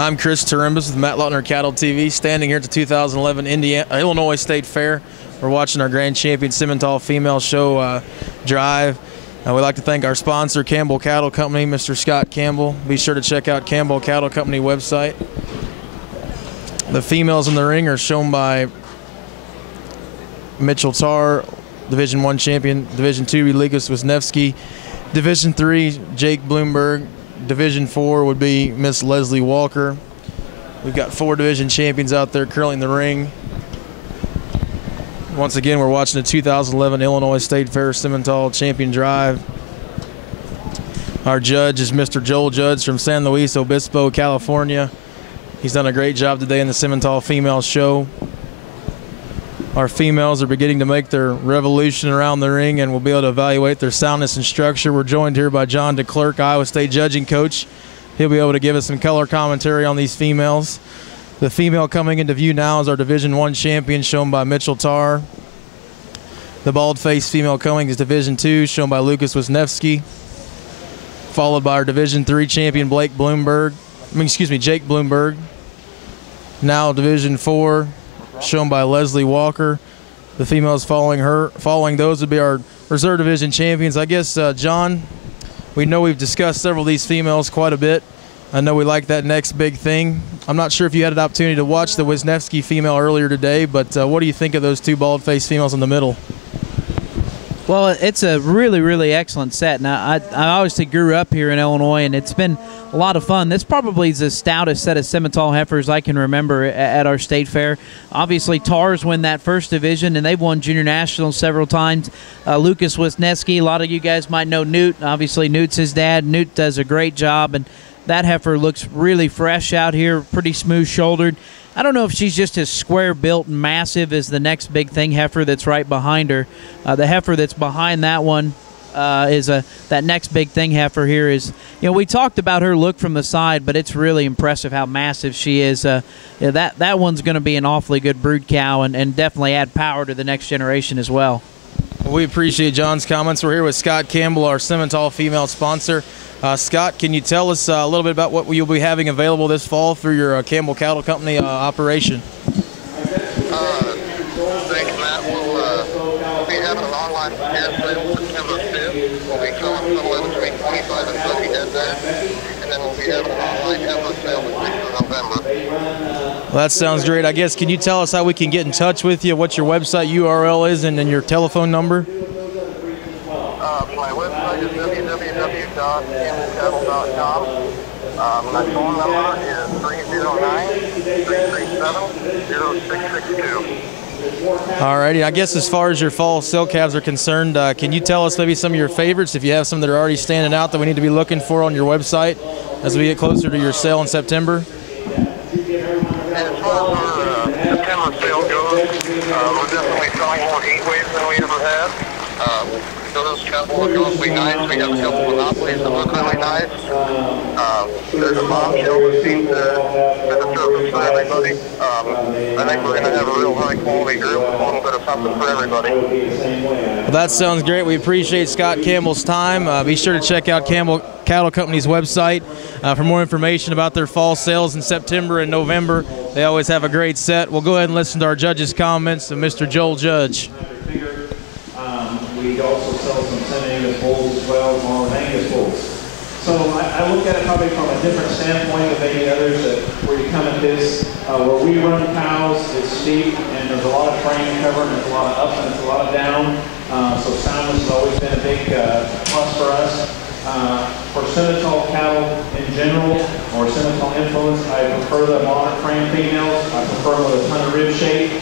I'm Chris Turimbas with Matt Lautner Cattle TV, standing here at the 2011 Illinois State Fair. We're watching our grand champion Simmental female show drive. We'd like to thank our sponsor, Campbell Cattle Company, Mr. Scott Campbell. Be sure to check out Campbell Cattle Company website. The females in the ring are shown by Mitchell Tarr, Division I champion, Division II, Lucas Wisniewski, Division III, Jake Bloomberg, Division IV would be Miss Leslie Walker. We've got 4 division champions out there currently in the ring. Once again, we're watching the 2011 Illinois State Fair Simmental Champion Drive. Our judge is Mr. Joel Judge from San Luis Obispo, California. He's done a great job today in the Simmental Female Show. Our females are beginning to make their revolution around the ring, and we'll be able to evaluate their soundness and structure. We're joined here by John DeClerc, Iowa State judging coach. He'll be able to give us some color commentary on these females. The female coming into view now is our Division I champion, shown by Mitchell Tarr. The bald-faced female coming is Division II, shown by Lucas Wisniewski, followed by our Division III champion Jake Bloomberg. Now Division IV, shown by Leslie Walker. The females following those would be our reserve division champions. I guess, John, we know we've discussed several of these females quite a bit. I know we like that next big thing. I'm not sure if you had an opportunity to watch the Wisniewski female earlier today, but what do you think of those 2 bald-faced females in the middle? Well, it's a really, really excellent set. Now, I obviously grew up here in Illinois, and it's been a lot of fun. This probably is the stoutest set of Simmental heifers I can remember at our state fair. Obviously, Tars win that first division, and they've won junior nationals several times. Lucas Wisniewski, a lot of you guys might know Newt. Obviously, Newt's his dad. Newt does a great job, and that heifer looks really fresh out here, pretty smooth-shouldered. I don't know if she's just as square-built and massive as the next big thing heifer that's right behind her. The heifer that's behind that one is that next big thing heifer here is, we talked about her look from the side, but it's really impressive how massive she is. That one's going to be an awfully good brood cow and definitely add power to the next generation as well. We appreciate John's comments. We're here with Scott Campbell, our Simmental female sponsor. Scott, can you tell us a little bit about what you'll be having available this fall through your Campbell Cattle Company operation? Thanks, Matt. We'll be having an online sale September 5th. We'll be selling somewhere between 25 and 30 heads there. And then we'll be having an online heifer sale the 6th of November. Well, that sounds great. I guess, can you tell us how we can get in touch with you, what your website URL is, and then your telephone number? My website is www.campbellcattle.com. My phone number is 309-337-0662. All righty. I guess as far as your fall sale calves are concerned, can you tell us maybe some of your favorites, if you have some that are already standing out that we need to be looking for on your website as we get closer to your sale in September? As far as our September sale goes, we're definitely selling more 8-ways than we ever have. So those couple look awfully nice. We have a couple monopolies that look really nice. There's a bombshell that seems to fit the surface for everybody. I think we're going to have a real high quality group, a little bit of something for everybody. Well, that sounds great. We appreciate Scott Campbell's time. Be sure to check out Campbell Cattle Company's website for more information about their fall sales in September and November. They always have a great set. We'll go ahead and listen to our judges' comments and Mr. Joel Judge. We also sell some Angus bulls as well, more Angus bulls. So I look at it probably from a different standpoint of maybe others where you come at this. Where we run cows, it's steep and there's a lot of training cover and there's a lot of up and it's a lot of down. So soundness has always been a big plus for us. For Simmental cattle in general, or Simmental influence, I prefer the monarch frame females. I prefer them with a ton of rib shape.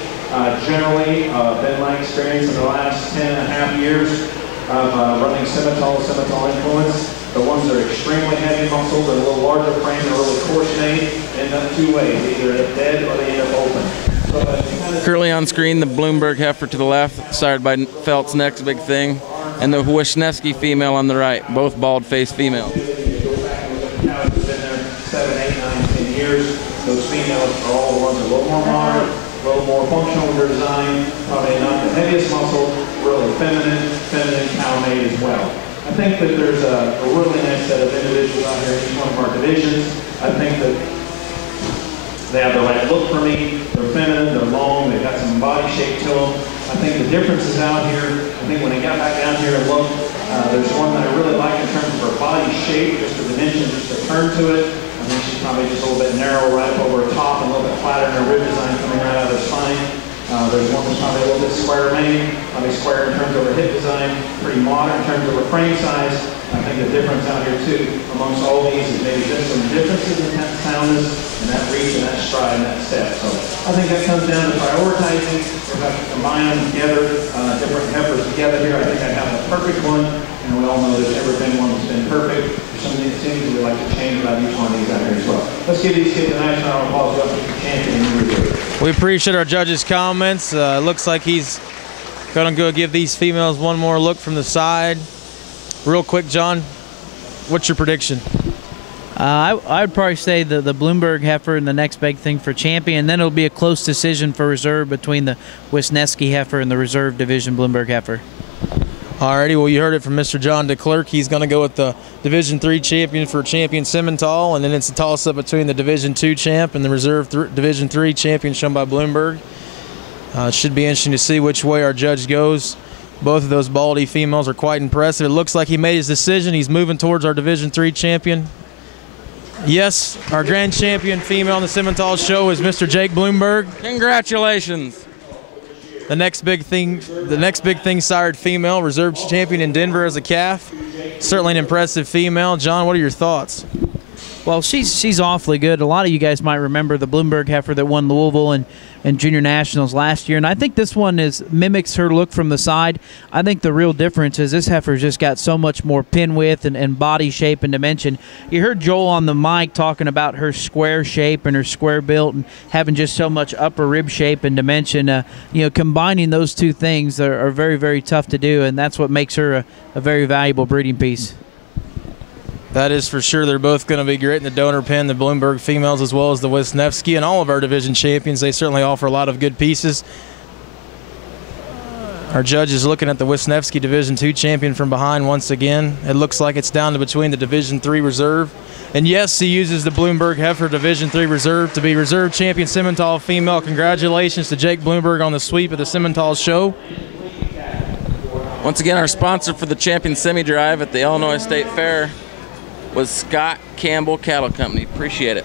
Generally, been my experience in the last 10.5 years of running Simmental influence. The ones that are extremely heavy muscled, they're a little larger frame, they're really coarse-made, end up 2 ways, either dead or they end up open. So, currently on screen, the Bloomberg heifer to the left, sired by Felt's next big thing, and the Wisniewski female on the right, both bald-faced females. Cows have been there 7, 8, 9, 10 years. Those females are all the ones that are a little more modern, a little more functional in their design, probably not the heaviest muscle, really feminine cow made as well. I think that there's a really nice set of individuals out here in each one of our divisions. I think that They have the right look for me. They're feminine, they're long, they've got some body shape to them. I think the difference is out here. I think when I got back down here and looked, there's one that I really like in terms of her body shape, just the dimension, just the turn to it. I think she's probably just a little bit narrow right up over her top and a little bit flatter in her rib design coming right out of her spine. There's one that's probably a little bit square mane, probably square in terms of her hip design, pretty modern in terms of her frame size. I think the difference out here too amongst all these is maybe just some differences in that soundness and that reach and that stride and that step. So I think that comes down to prioritizing. We're going to combine them together, different heifers together here. I think I have the perfect one, and we all know there's never been one that's been perfect. There's some things that we'd like to change about each one of these out here as well. Let's give these kids a nice round of applause up for the champion and reserve. We appreciate our judge's comments. Looks like he's going to go give these females one more look from the side. Real quick, John, what's your prediction? I'd probably say the Bloomberg heifer and the next big thing for champion. Then it'll be a close decision for reserve between the Wisniewski heifer and the reserve division Bloomberg heifer. Alrighty, well, you heard it from Mr. John DeClerc. He's going to go with the Division III champion for champion Simmental, and then it's a toss-up between the Division II champ and the reserve Division III champion shown by Bloomberg. It should be interesting to see which way our judge goes. Both of those baldy females are quite impressive. It looks like he made his decision. He's moving towards our Division III champion. Yes, our grand champion female on the Simmental show is Mr. Jake Bloomberg. Congratulations. The next big thing sired female, reserve champion in Denver as a calf. Certainly an impressive female. John, what are your thoughts? Well, she's awfully good. A lot of you guys might remember the Bloomberg heifer that won Louisville and Junior Nationals last year, and I think this one mimics her look from the side. I think the real difference is this heifer's just got so much more pin width and body shape and dimension. You heard Joel on the mic talking about her square shape and her square built and having just so much upper rib shape and dimension. Combining those two things are very, very tough to do, and that's what makes her a very valuable breeding piece. That is for sure. They're both going to be great in the donor pen, the Bloomberg females as well as the Wisniewski, and all of our division champions. They certainly offer a lot of good pieces. Our judge is looking at the Wisniewski Division II champion from behind once again. It looks like it's down to between the Division III reserve. And yes, he uses the Bloomberg heifer Division III reserve to be reserve champion Simmental female. Congratulations to Jake Bloomberg on the sweep of the Simmental show. Once again, our sponsor for the champion semi-drive at the Illinois State Fair was Scott Campbell Cattle Company. Appreciate it.